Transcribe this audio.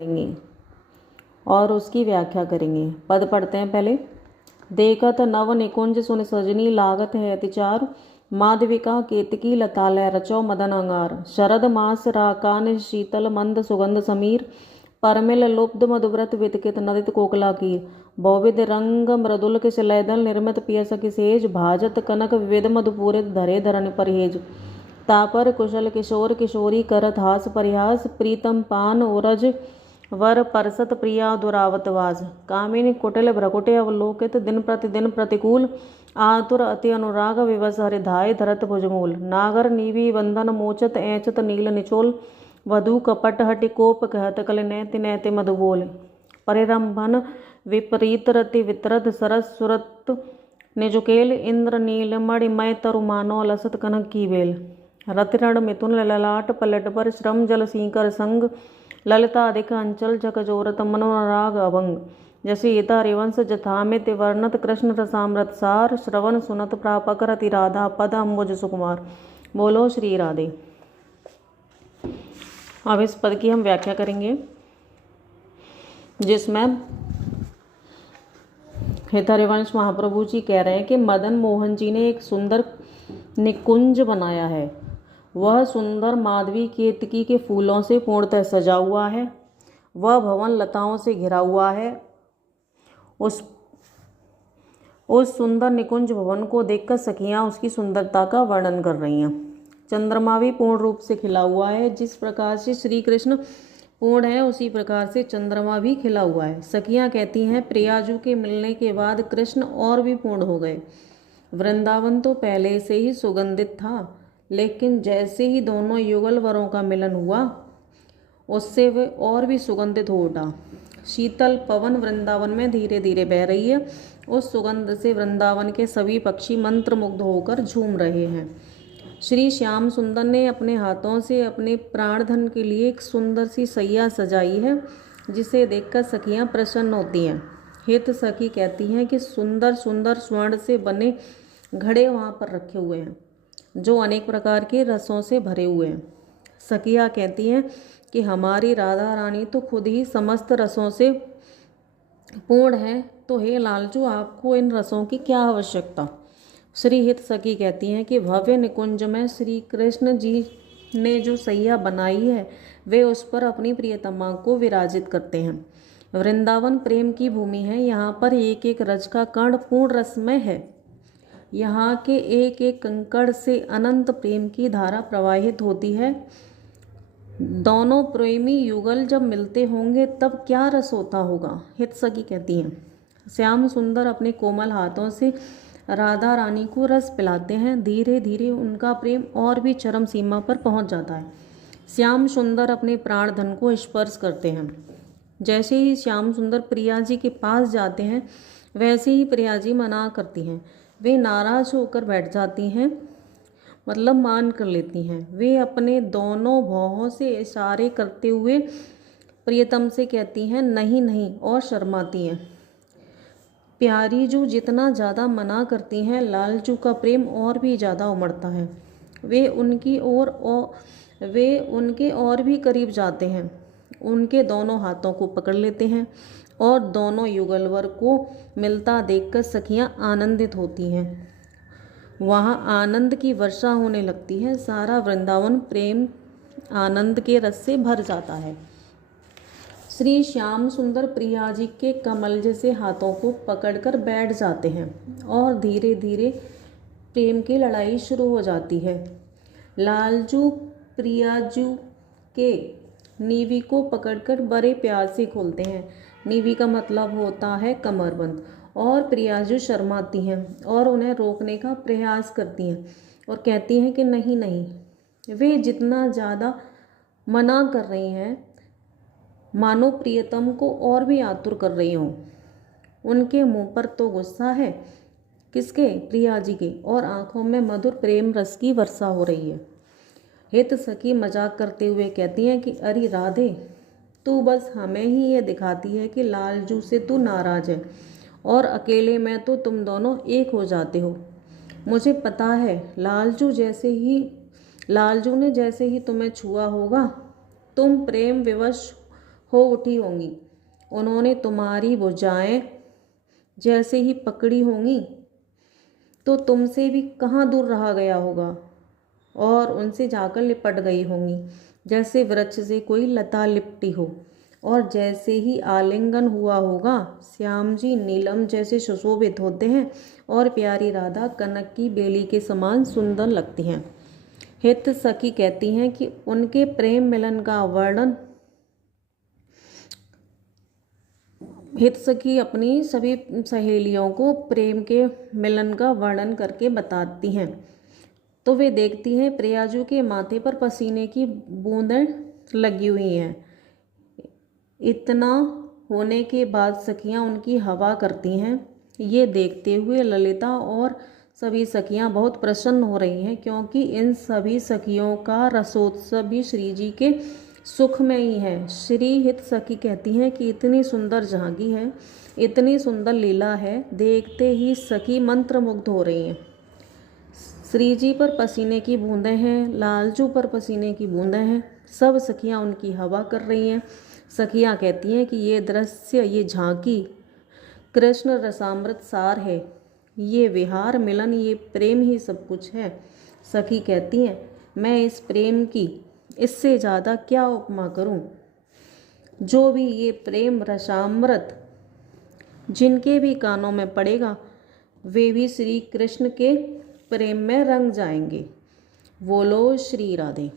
करेंगे और उसकी व्याख्या करेंगे। पद पढ़ते हैं पहले। देखत नव निकुंज सुन सजनी लागत है अतिचार, माधविका केतकी लतालय रचो मदन अंगार। शरद मास राकान शीतल मंद सुगंध समीर, परमिल लुब्ध मधुव्रत वितकित नदित कोकला कीर। बहुविध रंग मृदुल किशलैदल निर्मित पियस किसेज, भाजत कनक विविध मधुपूरित धरे धरन परहेज। तापर कुशल किशोर किशोरी करत हास परिहास, प्रीतम पान उरज वर परसत प्रिया दुरावतवास। कामिनी कुटिल भ्रकुटे अवलोकित दिन प्रतिदिन प्रतिकूल, आतुर अति अनुराग विवश हरिधाय धरत भुजमूल। नागर नीवी बंधन मोचत ऐचत नील निचोल, वधु कपट हटि कोप कहत कल नैति नैति मधुबोल। परिरंभन विपरीत रति वितरत सरस सुरत निजुकेल, इंद्र नील मणिमय तरु मानो लसत कनक की बेल। रतिरण मिथुन ललाट पलट पर श्रम जल सीकर संग, ललिता अधिक अंचल झकझोरत मनोराग अभंग। जसीता हरिवंश जथामित वर्णत कृष्ण रसामृत सार, श्रवण सुनत प्रापक रति राधा पद अम्बुज सुकुमार। बोलो श्री राधे। अब इस पद की हम व्याख्या करेंगे, जिसमें हित हरिवंश महाप्रभु जी कह रहे हैं कि मदन मोहन जी ने एक सुंदर निकुंज बनाया है। वह सुंदर माधवी केतकी के फूलों से पूर्णतः सजा हुआ है। वह भवन लताओं से घिरा हुआ है। उस सुंदर निकुंज भवन को देखकर सखियां उसकी सुंदरता का वर्णन कर रही हैं। चंद्रमा भी पूर्ण रूप से खिला हुआ है। जिस प्रकार से श्री कृष्ण पूर्ण है, उसी प्रकार से चंद्रमा भी खिला हुआ है। सखियां कहती हैं, प्रियाजू के मिलने के बाद कृष्ण और भी पूर्ण हो गए। वृंदावन तो पहले से ही सुगंधित था, लेकिन जैसे ही दोनों युगल वरों का मिलन हुआ, उससे वे और भी सुगंधित हो उठा। शीतल पवन वृंदावन में धीरे धीरे बह रही है। उस सुगंध से वृंदावन के सभी पक्षी मंत्रमुग्ध होकर झूम रहे हैं। श्री श्याम सुंदर ने अपने हाथों से अपने प्राणधन के लिए एक सुंदर सी सैया सजाई है, जिसे देखकर सखियां प्रसन्न होती हैं। हित सखी कहती हैं कि सुंदर सुंदर स्वर्ण से बने घड़े वहाँ पर रखे हुए हैं, जो अनेक प्रकार के रसों से भरे हुए हैं। सखियाँ कहती हैं कि हमारी राधा रानी तो खुद ही समस्त रसों से पूर्ण है, तो हे लालचू, आपको इन रसों की क्या आवश्यकता। श्री हित सखी कहती हैं कि भव्य निकुंज में श्री कृष्ण जी ने जो सैया बनाई है, वे उस पर अपनी प्रियतमा को विराजित करते हैं। वृंदावन प्रेम की भूमि है। यहाँ पर एक एक रज का कण पूर्ण रसमय है। यहाँ के एक एक कंकड़ से अनंत प्रेम की धारा प्रवाहित होती है। दोनों प्रेमी युगल जब मिलते होंगे तब क्या रस होता होगा। हित सखी कहती हैं। श्याम सुंदर अपने कोमल हाथों से राधा रानी को रस पिलाते हैं। धीरे धीरे उनका प्रेम और भी चरम सीमा पर पहुंच जाता है। श्याम सुंदर अपने प्राणधन को स्पर्श करते हैं। जैसे ही श्याम सुंदर प्रिया जी के पास जाते हैं, वैसे ही प्रिया जी मना करती हैं। वे नाराज होकर बैठ जाती हैं, मतलब मान कर लेती हैं। वे अपने दोनों भौहों से इशारे करते हुए प्रियतम से कहती हैं नहीं नहीं, और शर्माती हैं। प्यारी जू जितना ज़्यादा मना करती हैं, लालचू का प्रेम और भी ज़्यादा उमड़ता है। वे उनके और भी करीब जाते हैं, उनके दोनों हाथों को पकड़ लेते हैं और दोनों युगलवर को मिलता देखकर सखियां आनंदित होती हैं। वहाँ आनंद की वर्षा होने लगती है। सारा वृंदावन प्रेम आनंद के रस से भर जाता है। श्री श्याम सुंदर प्रिया जी के कमल जैसे हाथों को पकड़कर बैठ जाते हैं और धीरे धीरे प्रेम की लड़ाई शुरू हो जाती है। लालजू प्रियाजू के नीवी को पकड़कर बड़े प्यार से खोलते हैं। नीवी का मतलब होता है कमरबंद। और प्रियाजू शर्माती हैं और उन्हें रोकने का प्रयास करती हैं और कहती हैं कि नहीं नहीं। वे जितना ज़्यादा मना कर रही हैं, मानो प्रियतम को और भी आतुर कर रही हों। उनके मुंह पर तो गुस्सा है, किसके? प्रिया जी के, और आंखों में मधुर प्रेम रस की वर्षा हो रही है। हित सखी मजाक करते हुए कहती हैं कि अरे राधे, तू बस हमें ही ये दिखाती है कि लालजू से तू नाराज है और अकेले में तो तुम दोनों एक हो जाते हो। मुझे पता है, लालजू ने जैसे ही तुम्हें छुआ होगा, तुम प्रेम विवश हो उठी होंगी। उन्होंने तुम्हारी भुजाएं जैसे ही पकड़ी होंगी तो तुमसे भी कहाँ दूर रहा गया होगा और उनसे जाकर लिपट गई होंगी, जैसे वृक्ष से कोई लता लिपटी हो। और जैसे ही आलिंगन हुआ होगा, श्याम जी नीलम जैसे सुशोभित होते हैं और प्यारी राधा कनक की बेली के समान सुंदर लगती हैं। हित सखी कहती हैं कि उनके प्रेम मिलन का वर्णन हित सखी अपनी सभी सहेलियों को प्रेम के मिलन का वर्णन करके बताती हैं। तो वे देखती हैं प्रियाजू के माथे पर पसीने की बूंदें लगी हुई हैं। इतना होने के बाद सखियां उनकी हवा करती हैं। ये देखते हुए ललिता और सभी सखियां बहुत प्रसन्न हो रही हैं, क्योंकि इन सभी सखियों का रसोत्सव भी श्री जी के सुख में ही है। श्री हित सखी कहती हैं कि इतनी सुंदर झांकी है, इतनी सुंदर लीला है, देखते ही सखी मंत्रमुग्ध हो रही हैं। श्री जी पर पसीने की बूंदें हैं, लालजू पर पसीने की बूंदें हैं, सब सखियां उनकी हवा कर रही हैं। सखियां कहती हैं कि ये दृश्य, ये झांकी कृष्ण रसामृत सार है, ये विहार मिलन, ये प्रेम ही सब कुछ है। सखी कहती हैं मैं इस प्रेम की इससे ज़्यादा क्या उपमा करूं। जो भी ये प्रेम रसामृत जिनके भी कानों में पड़ेगा वे भी श्री कृष्ण के प्रेम में रंग जाएंगे। बोलो श्री राधे।